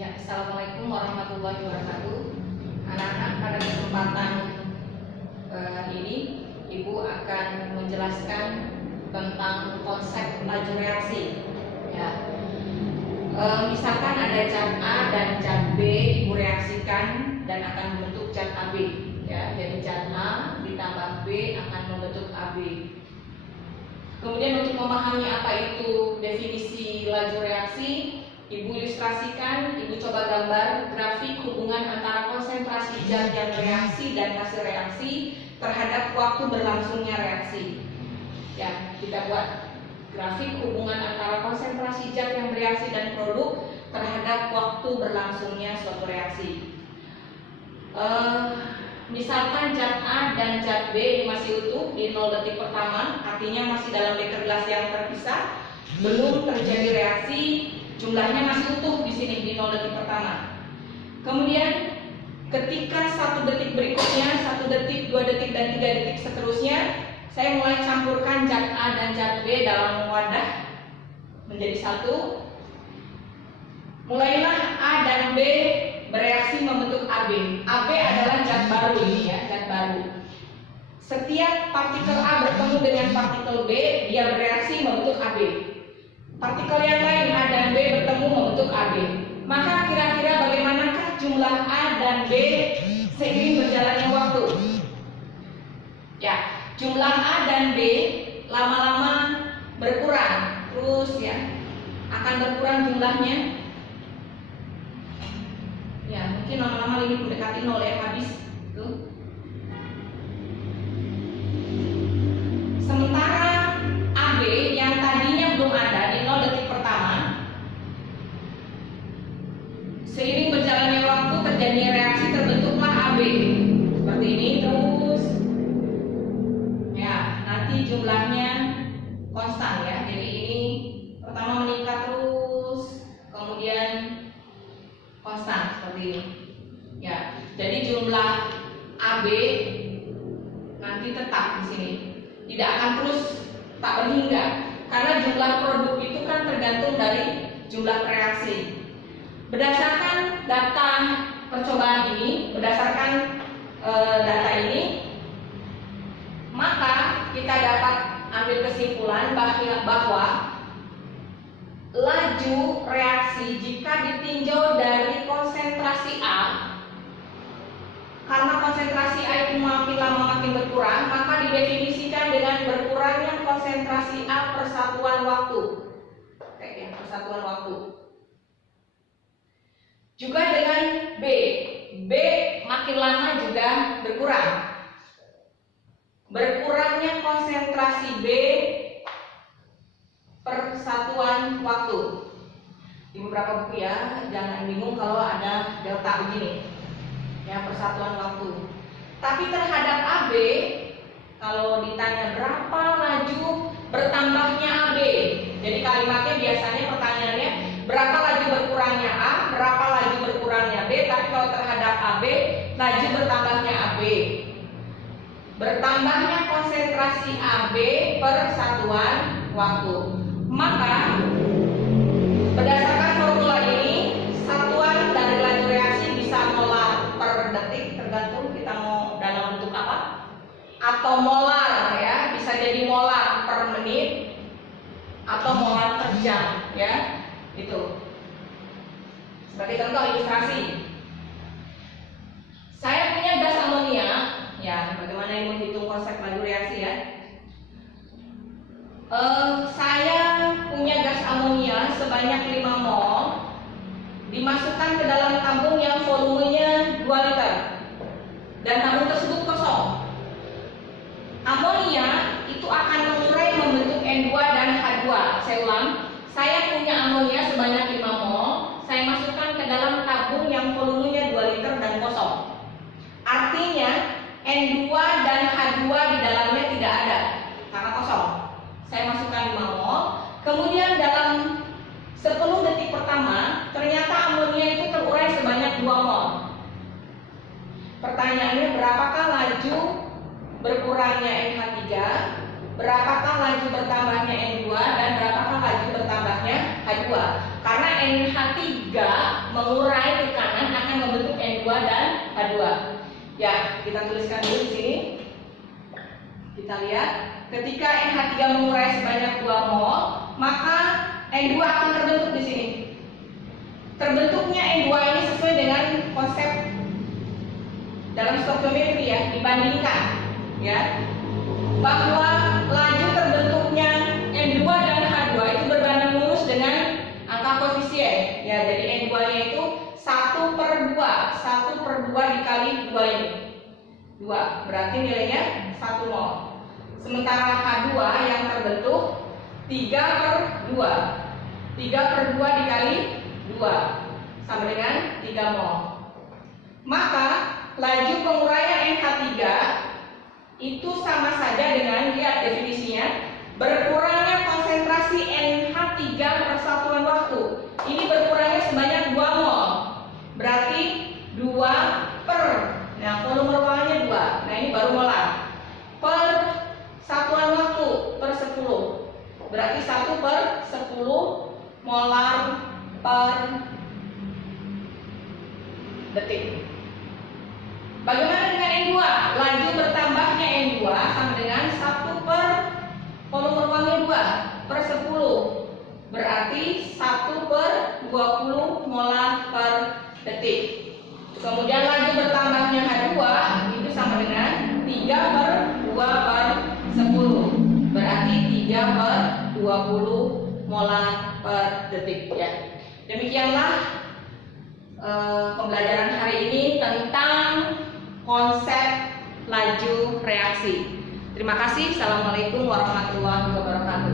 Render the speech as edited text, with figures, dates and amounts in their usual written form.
Ya, Assalamualaikum warahmatullahi wabarakatuh. Anak-anak, pada kesempatan ini Ibu akan menjelaskan tentang konsep laju reaksi. Ya, misalkan ada zat A dan zat B Ibu reaksikan dan akan membentuk zat AB. Ya, jadi zat A ditambah B akan membentuk AB. Kemudian untuk memahami apa itu definisi laju reaksi, Ibu ilustrasikan, Ibu coba gambar grafik hubungan antara konsentrasi zat yang bereaksi dan hasil reaksi terhadap waktu berlangsungnya reaksi. Ya, kita buat grafik hubungan antara konsentrasi zat yang bereaksi dan produk terhadap waktu berlangsungnya suatu reaksi. Misalkan zat A dan zat B ini masih utuh di 0 detik pertama, artinya masih dalam beker gelas yang terpisah, belum terjadi reaksi, jumlahnya masih utuh di sini di 0 detik pertama. Kemudian ketika 1 detik berikutnya, 1 detik, 2 detik dan 3 detik seterusnya, saya mulai campurkan zat A dan zat B dalam wadah menjadi satu. Mulailah A dan B bereaksi membentuk AB. AB adalah zat baru ini ya, zat baru. Setiap partikel A bertemu dengan partikel B, dia bereaksi membentuk AB. Partikel yang lain A dan B bertemu membentuk AB. Maka kira-kira bagaimanakah jumlah A dan B seiring berjalannya waktu? Ya, jumlah A dan B lama-lama berkurang terus ya, akan berkurang jumlahnya. Ya, mungkin lama-lama ini mendekati 0 ya, habis tuh. Sementara AB yang tadinya belum ada di 0 detik pertama, seiring berjalannya waktu terjadi reaksi, terbentuklah AB seperti ini terus. Ya, nanti jumlahnya konstan ya. Jadi ini pertama meningkat terus, kemudian konstan seperti ini. Ya, jadi jumlah AB nanti tetap di sini. Tidak akan terus tak berhingga, karena jumlah produk itu kan tergantung dari jumlah reaksi. Berdasarkan data percobaan ini, berdasarkan data ini, maka kita dapat ambil kesimpulan bahwa laju reaksi jika ditinjau dari konsentrasi A, karena konsentrasi A itu makin lama makin berkurang, maka didefinisikan dengan berkurangnya konsentrasi A per satuan waktu. Oke ya, per satuan waktu. Juga dengan B. B makin lama juga berkurang. Berkurangnya konsentrasi B per satuan waktu. Di beberapa buku ya, jangan bingung kalau ada delta begini. Ya, persatuan waktu. Tapi terhadap AB, kalau ditanya berapa laju bertambahnya AB, jadi kalimatnya biasanya pertanyaannya berapa laju berkurangnya A, berapa laju berkurangnya B. Tapi kalau terhadap AB, laju bertambahnya AB. Bertambahnya konsentrasi AB per satuan waktu. Maka berdasarkan formula ini, satuan dari laju reaksi bisa molar per detik, tergantung kita mau dalam bentuk apa, atau molar ya, bisa jadi molar per menit atau molar per jam ya, itu. Sebagai contoh ilustrasi, saya punya gas amonia ya. Bagaimana ini menghitung konsep laju reaksi ya? Saya punya gas amonia sebanyak 5 mol, dimasukkan ke dalam tabung yang volumenya 2 liter, dan tabung tersebut kosong. Amonia itu akan mengurai membentuk N2 dan H2. Saya ulang, saya punya amonia sebanyak 5 mol, saya masukkan ke dalam tabung yang volumenya 2 liter dan kosong. Artinya N2 dan H2 di dalamnya tidak ada karena kosong. Saya masukkan 5 mol, kemudian dalam 10 detik pertama ternyata amonia itu terurai sebanyak 2 mol. Pertanyaannya, berapakah laju berkurangnya NH3, berapakah laju bertambahnya N2, dan berapakah laju bertambahnya H2? Karena NH3 mengurai tekanan akan membentuk N2 dan H2. Ya, kita tuliskan dulu di sini. Kita lihat, ketika NH3 mengurai sebanyak 2 mol, maka N2 akan terbentuk di sini. Terbentuknya N2 ini sesuai dengan konsep dalam stoikiometri ya, dibandingkan ya, bahwa laju terbentuknya N2 dan H2 itu berbanding lurus dengan angka koefisien ya. Jadi N2-nya itu 1/2 dikali 2 ini 2, berarti nilainya 1 mol. Sementara H2 yang terbentuk 3/2 dikali 2 sama dengan 3 mol. Maka laju penguraian NH3 itu sama saja dengan, lihat definisinya, berkurangnya konsentrasi NH3 per satuan waktu. Ini berkurangnya sebanyak 2 mol. Berarti 2 per, nah volume ruangannya 2. Nah ini baru molar. Per satuan waktu per 10. Berarti 1/10 molar per detik. Bagaimana dengan N2? Laju bertambahnya N2 sama dengan 1 per volume ruangnya 2 per 10. Berarti 1/20 molar per detik. Kemudian laju bertambahnya H2 itu sama dengan 3/2 per 10. Berarti 3/20 molar per detik ya. Demikianlah pembelajaran hari ini tentang konsep laju reaksi. Terima kasih. Assalamualaikum warahmatullahi wabarakatuh.